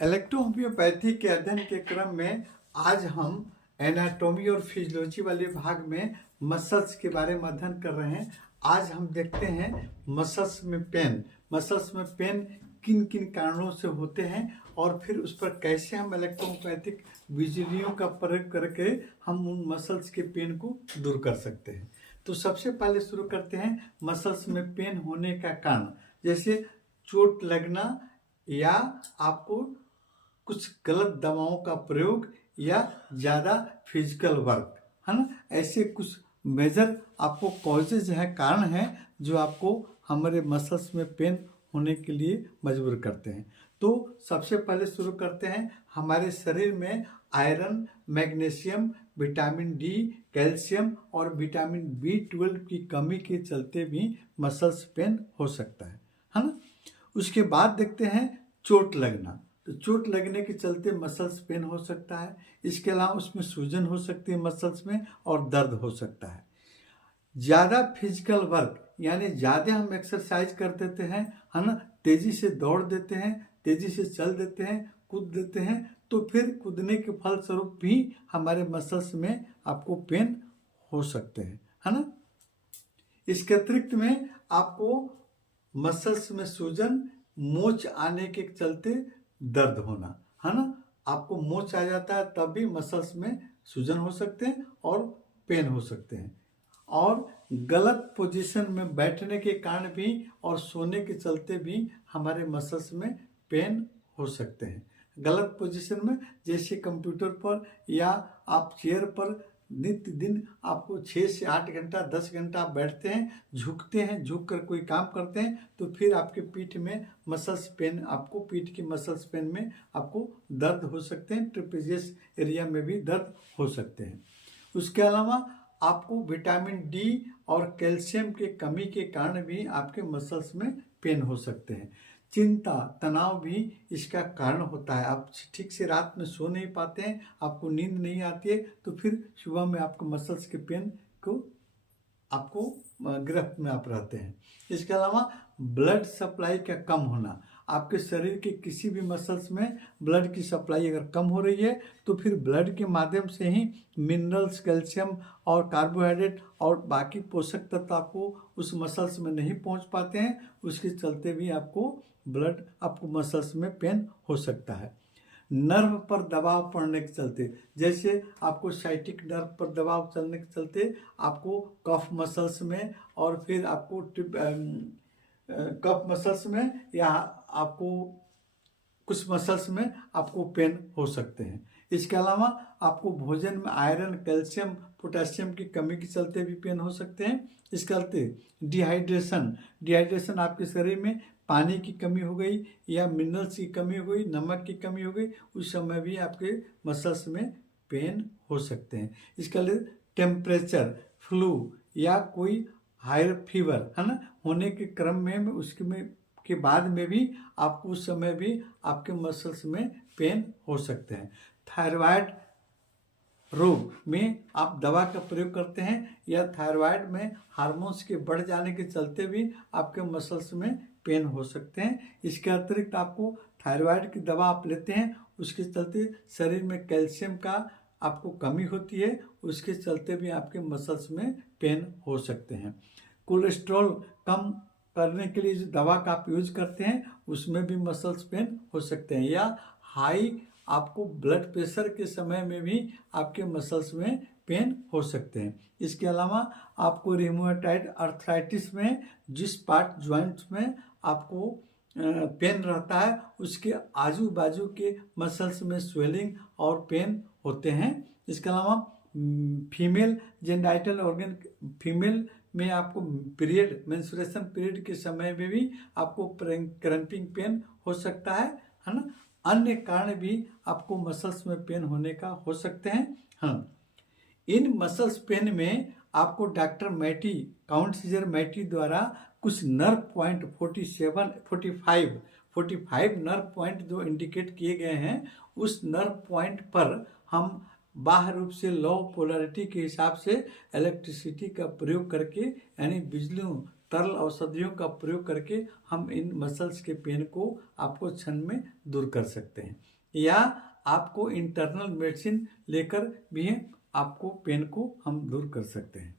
Electrohomoeopathy के अध्ययन के क्रम में आज हम एनाटॉमी और फिजियोलॉजी वाले भाग में मसल्स के बारे में अध्ययन कर रहे हैं। आज हम देखते हैं मसल्स में पेन किन किन कारणों से होते हैं और फिर उस पर कैसे हम इलेक्ट्रोहोम्योपैथिक विधियों का प्रयोग करके हम उन मसल्स के पेन को दूर कर सकते हैं। तो सबसे पहले शुरू करते हैं मसल्स में पेन होने का कारण, जैसे चोट लगना या आपको कुछ गलत दवाओं का प्रयोग या ज़्यादा फिजिकल वर्क, है ना। ऐसे कुछ मेजर आपको कॉजेज हैं, कारण हैं जो आपको हमारे मसल्स में पेन होने के लिए मजबूर करते हैं। तो सबसे पहले शुरू करते हैं, हमारे शरीर में iron, magnesium, vitamin D, calcium और विटामिन B12 की कमी के चलते भी मसल्स पेन हो सकता है ना। उसके बाद देखते हैं चोट लगना। तो चोट लगने के चलते मसल्स पेन हो सकता है। इसके अलावा उसमें सूजन हो सकती है मसल्स में और दर्द हो सकता है। ज़्यादा फिजिकल वर्क यानी ज़्यादा हम एक्सरसाइज कर देते हैं, है ना, तेज़ी से दौड़ देते हैं, तेज़ी से चल देते हैं, कूद देते हैं, तो फिर कूदने के फलस्वरूप भी हमारे मसल्स में आपको पेन हो सकते हैं, है ना। इसके अतिरिक्त में आपको मसल्स में सूजन, मोच आने के चलते दर्द होना, है ना। आपको मोच आ जाता है तब भी मसल्स में सूजन हो सकते हैं और पेन हो सकते हैं। और गलत पोजीशन में बैठने के कारण भी और सोने के चलते भी हमारे मसल्स में पेन हो सकते हैं। गलत पोजीशन में जैसे कंप्यूटर पर या आप चेयर पर नित्य दिन आपको 6 से 8 घंटा 10 घंटा आप बैठते हैं, झुकते हैं, झुक कर कोई काम करते हैं, तो फिर आपके पीठ में मसल्स पेन, आपको पीठ की मसल्स पेन में आपको दर्द हो सकते हैं, ट्रेपेजियस एरिया में भी दर्द हो सकते हैं। उसके अलावा आपको विटामिन डी और कैल्शियम के कमी के कारण भी आपके मसल्स में पेन हो सकते हैं। चिंता, तनाव भी इसका कारण होता है। आप ठीक से रात में सो नहीं पाते हैं, आपको नींद नहीं आती है, तो फिर सुबह में आपको मसल्स के पेन को आपको गिरफ्त में आप रहते हैं। इसके अलावा ब्लड सप्लाई का कम होना, आपके शरीर के किसी भी मसल्स में ब्लड की सप्लाई अगर कम हो रही है तो फिर ब्लड के माध्यम से ही मिनरल्स, कैल्शियम और कार्बोहाइड्रेट और बाकी पोषक तत्व आपको उस मसल्स में नहीं पहुंच पाते हैं, उसके चलते भी आपको मसल्स में पेन हो सकता है। नर्व पर दबाव पड़ने के चलते, जैसे आपको साइटिक नर्व पर दबाव चलने के चलते आपको कफ मसल्स में और फिर आपको कफ मसल्स में या आपको कुछ मसल्स में आपको पेन हो सकते हैं। इसके अलावा आपको भोजन में आयरन, कैल्शियम, पोटेशियम की कमी के चलते भी पेन हो सकते हैं। इसके चलते डिहाइड्रेशन आपके शरीर में पानी की कमी हो गई या मिनरल्स की कमी हो गई, नमक की कमी हो गई, उस समय भी आपके मसल्स में पेन हो सकते हैं। इसके लिए टेम्परेचर, फ्लू या कोई हाई फीवर, है ना, होने के क्रम में के बाद में भी आपको उस समय भी आपके मसल्स में पेन हो सकते हैं। थायराइड रोग में आप दवा का प्रयोग करते हैं या थायराइड में हार्मोन्स के बढ़ जाने के चलते भी आपके मसल्स में पेन हो सकते हैं। इसके अतिरिक्त आपको थायराइड की दवा आप लेते हैं, उसके चलते शरीर में कैल्शियम का आपको कमी होती है, उसके चलते भी आपके मसल्स में पेन हो सकते हैं। कोलेस्ट्रॉल कम करने के लिए जो दवा का आप यूज करते हैं उसमें भी मसल्स पेन हो सकते हैं। या हाई आपको ब्लड प्रेशर के समय में भी आपके मसल्स में पेन हो सकते हैं। इसके अलावा आपको रियूमेटॉइड आर्थराइटिस में जिस पार्ट जॉइंट्स में आपको पेन रहता है उसके आजू बाजू के मसल्स में स्वेलिंग और पेन होते हैं। इसके अलावा फीमेल जेनिटल ऑर्गन, फीमेल में आपको मेंस्ट्रुएशन पीरियड के समय में भी आपको क्रैम्पिंग पेन हो सकता है ना। अन्य कारण भी आपको मसल्स में पेन होने का हो सकते हैं। हाँ, इन मसल्स पेन में आपको डॉक्टर मैटी, काउंट सीजर मैटी द्वारा कुछ नर्व पॉइंट 45 नर्व पॉइंट जो इंडिकेट किए गए हैं, उस नर्व पॉइंट पर हम बाह्य रूप से लॉ पोलैरिटी के हिसाब से इलेक्ट्रिसिटी का प्रयोग करके यानी बिजलियों तरल औषधियों का प्रयोग करके हम इन मसल्स के पेन को आपको क्षण में दूर कर सकते हैं, या आपको इंटरनल मेडिसिन लेकर भी आपको पेन को हम दूर कर सकते हैं।